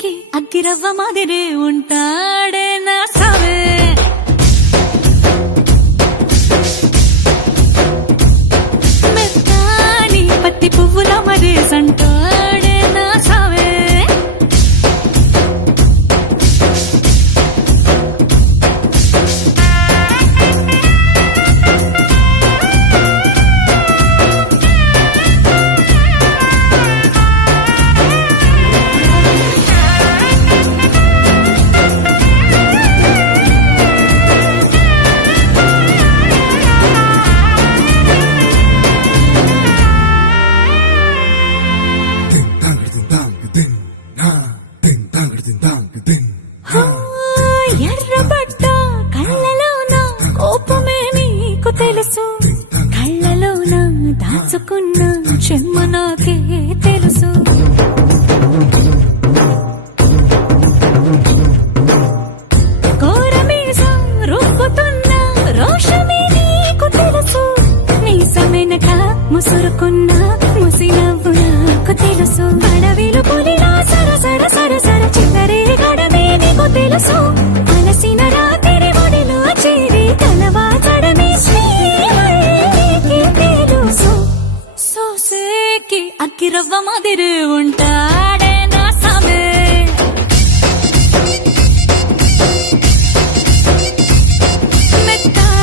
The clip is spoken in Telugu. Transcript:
సోసేకి అగ్గిరవ్వ మాదిరి ఉంటాడే నా సావే. మెత్తాని పత్తి పువ్వుల మరి సంటాడే నా సావే. ఎర్రబడ్డ కళ్ళలోన కోపమే నీకు తెలుసు, కళ్ళలోన దాచుకున్న చెమ్మ నాకే తెలుసు. కోరమీసం రుబ్బుతున్న రోషమే నీకు తెలుసు, మీసమెనక ముసురుకున్న ముసినవ్వు నాకు తెలుసు. అడవిలు పులిలా సరసర సరసర చివరి గడమే నీకు తెలుసు. అలసిన రాత్రి ఒడిలో చేరి కలవాచడమే శ్రీకి తెలుసు. సోసేకి అగ్గిరవ్వ మాదిరి ఉంటా